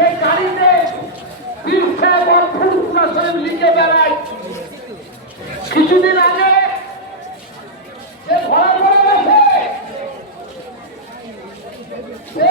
সেই গাড়িতে লিখে বেড়ায়। কিছুদিন আগে সে ধরা পড়ে গেছে, সে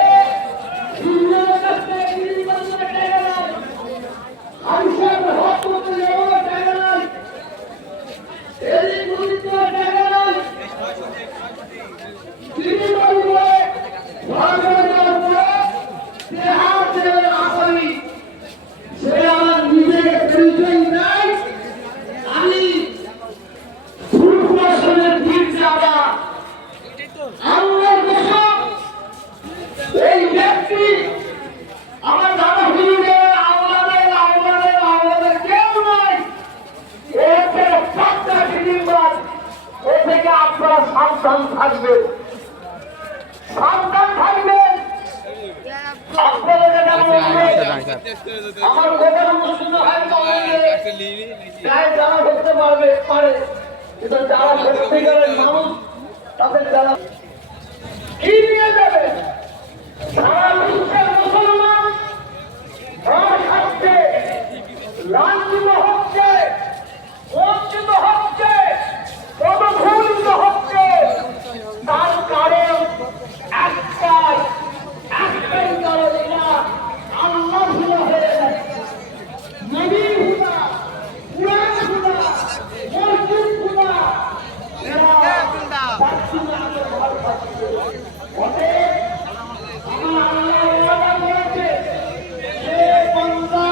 সাবধান থাকবেন, সাবধান থাকবেন। আমার কথা মুসলিম হয় যারা করতে পারে কিন্তু যারা সত্যিকারের মানুষ তাদের যারা কি নিয়ে যাবে সারা বিশ্বের মুসলমান খাচ্ছে, লাঞ্ছিত হচ্ছে, বঞ্চিত হচ্ছে, পদভূমিত হচ্ছে। তার কারণ একটাই কারণ, এরা আল্লাহ হুদা হয়ে গেছে, নবী হুদা, কুরআন হুদা, মসজিদ হুদা, এরা পাচ্ছিনা আমাদের ঘর পাচ্ছে। অতএব আমার আল্লাহ ওয়াদা করেছে যে বান্দা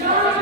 Yeah.